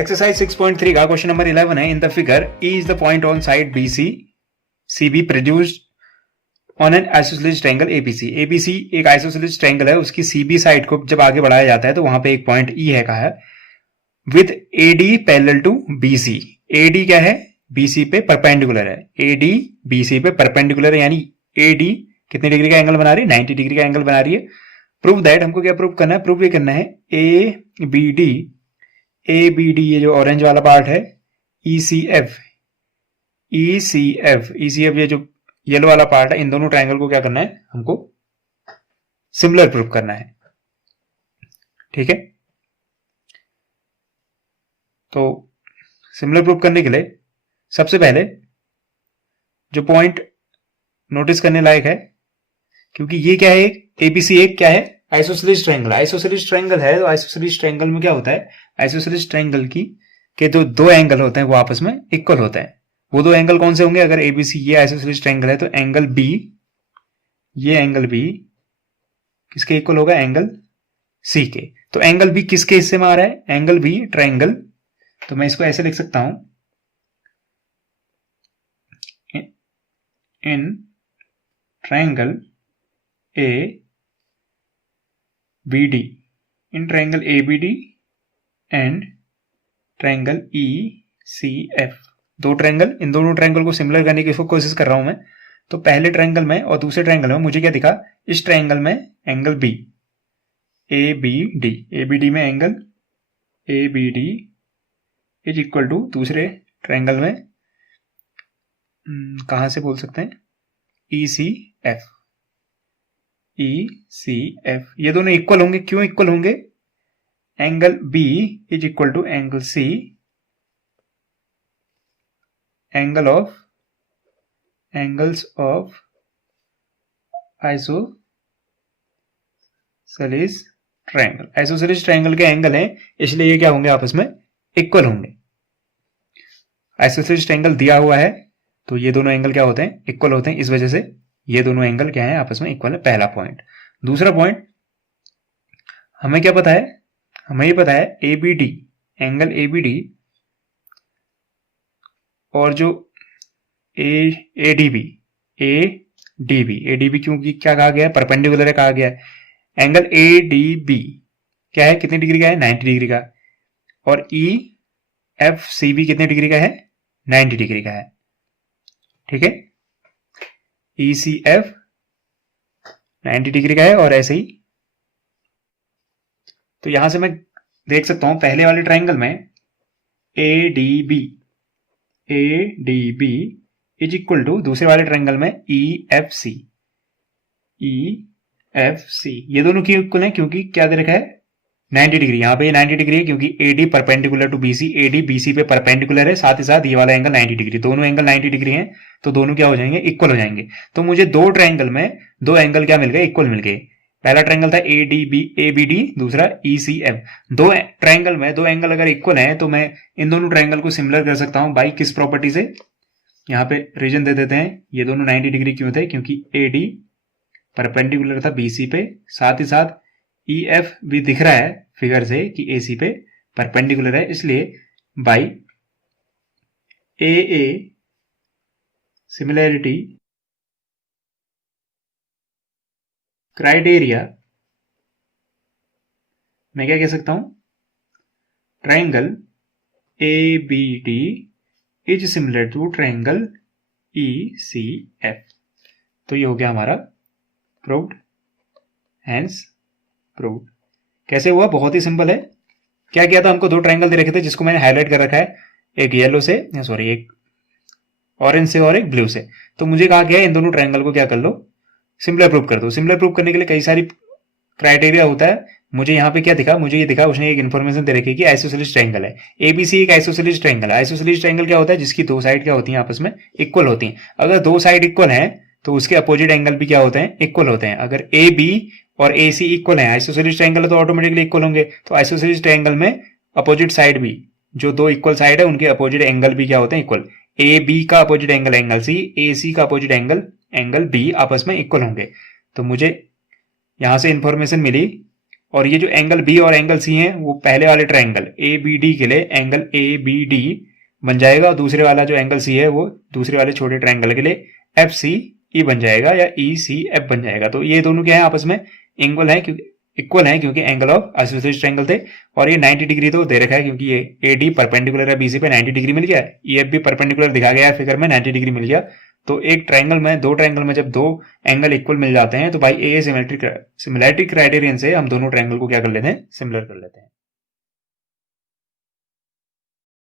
Exercise 6.3 का question number 11 है। In the figure E is the point on side BC, CB produced on an isosceles triangle ABC। ABC एक isosceles triangle है, उसकी CB side को जब आगे बढ़ाया जाता है तो वहां पे एक पॉइंट E है कहा है with AD parallel to BC। AD क्या है? BC पे परपेंडिकुलर है। AD BC पे परपेंडिकुलर है, यानी AD कितने डिग्री का एंगल बना रही है? 90 डिग्री का एंगल बना रही है। प्रूव दैट, हमको क्या प्रूव करना है? प्रूव ये करना है ABD ये जो ऑरेंज वाला पार्ट है, ECF ये जो येलो वाला पार्ट है, इन दोनों ट्रायंगल को क्या करना है? हमको सिमिलर प्रूव करना है। ठीक है, तो सिमिलर प्रूव करने के लिए सबसे पहले जो पॉइंट नोटिस करने लायक है, क्योंकि ये क्या है, एक ABC एक क्या है? Isosceles triangle. आइसोसेलेस ट्रायंगल है तो आइसोसेलेस ट्रायंगल में क्या होता है? आइसोसेलेस ट्रायंगल के जो दो एंगल होते हैं वो आपस में इक्वल होते हैं। वो दो एंगल कौन से होंगे? अगर ABC ये आइसोसेलेस ट्रायंगल है तो एंगल B, ये एंगल B किसके इक्वल होगा? एंगल C के। तो एंगल B किसके हिस्से में आ रहा है? Angle B triangle. तो मैं इसको ऐसे लिख सकता हूं, in triangle ABD, in triangle ABD and triangle ECF, दो ट्रायंगल, इन दोनों ट्रायंगल को सिमिलर करने की कोशिश कर रहा हूं मैं। तो पहले ट्रायंगल में और दूसरे ट्रायंगल में मुझे क्या दिखा? इस ट्रायंगल में एंगल B ABD में angle ABD is equal to दूसरे ट्रायंगल में कहां से बोल सकते हैं? ECF। ये दोनों इक्वल होंगे। क्यों इक्वल होंगे? Angle B is equal to angle C, angles of isosceles triangle. Isosceles triangle के एंगल हैं, इसलिए ये क्या होंगे? आपस में इक्वल होंगे। आइसोसेलेस ट्रायंगल दिया हुआ है तो ये दोनों एंगल क्या होते हैं? इक्वल होते हैं। इस वजह से ये दोनों एंगल क्या है? आपस में इक्वल है। पहला पॉइंट। दूसरा पॉइंट, हमें क्या पता है? हमें ये पता है ABD, एंगल ABD और जो ADB क्योंकि क्या कहा गया है? परपेंडिकुलर है कहा गया है। एंगल ADB क्या है? कितने डिग्री का है? 90 डिग्री का। और EFCB कितने डिग्री का है? 90 डिग्री का है। ठीक है, ECF 90 डिग्री का है और ऐसे ही। तो यहां से मैं देख सकता हूं पहले वाले ट्रायंगल में ADB इज इक्वल टू दूसरे वाले ट्रायंगल में EFC। ये दोनों क्यों इक्वल हैं? क्योंकि क्या दे रखा है? 90 डिग्री। यहां पे 90 डिग्री है क्योंकि AD perpendicular to BC, AD BC पे परपेंडिकुलर है, साथ ही साथ ये वाला एंगल 90 डिग्री। दोनों एंगल 90 डिग्री हैं तो दोनों क्या हो जाएंगे? इक्वल हो जाएंगे। तो मुझे दो ट्रायंगल में दो एंगल क्या मिल गए? इक्वल मिल गए। पहला ट्रायंगल था ABD, दूसरा ECF। दो ट्रायंगल में दो एंगल अगर इक्वल हैं तो मैं इन दोनों ट्रायंगल को सिमिलर कर सकता हूं बाई किस प्रॉपर्टी से? यहां पे रीजन दे देते हैं। ये दोनों 90 डिग्री क्यों थे? क्योंकि AD परपेंडिकुलर था BC पे, साथ ही साथ EF भी दिख रहा है फिगर से कि AC पे परपेंडिकुलर है, इसलिए बाई AA सिमिलैरिटी क्राइटेरिया मैं क्या कह सकता हूं? Triangle ABD is similar to triangle ECF। तो ये हो गया हमारा प्रूव्ड, हैंस प्रूव्ड। कैसे हुआ? बहुत ही सिंपल है। क्या किया था? हमको दो ट्रायंगल दे रखे थे जिसको मैंने हाईलाइट कर रखा है, एक येलो से, सॉरी एक ऑरेंज से और एक ब्लू से। तो मुझे कहा गया इन दोनों ट्रायंगल को क्या कर लो? सिमिलर प्रूव कर दो। सिमिलर प्रूव करने के लिए कई सारी क्राइटेरिया होता है। मुझे यहाँ पे क्या दिखा? मुझे ये दिखा, उसने एक इन्फॉर्मेशन दे रखी है कि आइसोसेलेस ट्रायंगल है। ABC एक आइसोसेलेस ट्रायंगल है। आइसोसेलेस ट्रायंगल क्या होता है? जिसकी दो साइड क्या होती हैं? आपस में इक्वल होती हैं। अगर दो साइड इक्वल हैं तो उसके अपोजिट एंगल भी क्या होते हैं? इक्वल होते हैं। अगर AB और AC इक्वल है, आइसोसेलेस ट्रायंगल है तो ऑटोमेटिकली इक्वल होंगे। तो आइसोसेलेस ट्रायंगल में अपोजिट साइड भी, जो दो इक्वल साइड है उनके अपोजिट एंगल भी क्या होते हैं? इक्वल। AB का opposite angle angle C, AC का अपोजिट एंगल B आपस में इक्वल होंगे। तो मुझे यहां से इंफॉर्मेशन मिली और ये जो एंगल बी और एंगल सी है वो पहले वाले ट्रायंगल ए बी डी के लिए एंगल ए बी डी बन जाएगा, और दूसरे वाला जो एंगल सी है वो दूसरे वाले छोटे ट्रायंगल के लिए एफ सी ई बन जाएगा या ई सी एफ बन जाएगा। तो ये दोनों क्या है, आपस में इक्वल है क्योंकि एंगल ऑफ आइसोसेलेस ट्रायंगल थे। और ये 90 डिग्री तो दे रखा है क्योंकि ये ए डी परपेंडिकुलर है बीसी पे 90 डिग्री मिल गया, ई एफ भी परपेंडिकुलर दिखा गया है फिगर में 90 डिग्री मिल गया। तो एक ट्रायंगल में, दो ट्रायंगल में जब दो एंगल इक्वल मिल जाते हैं तो भाई ए सिमिलैरिटी क्राइटेरियन से हम दोनों ट्रायंगल को क्या कर लेते हैं, सिमिलर कर लेते हैं।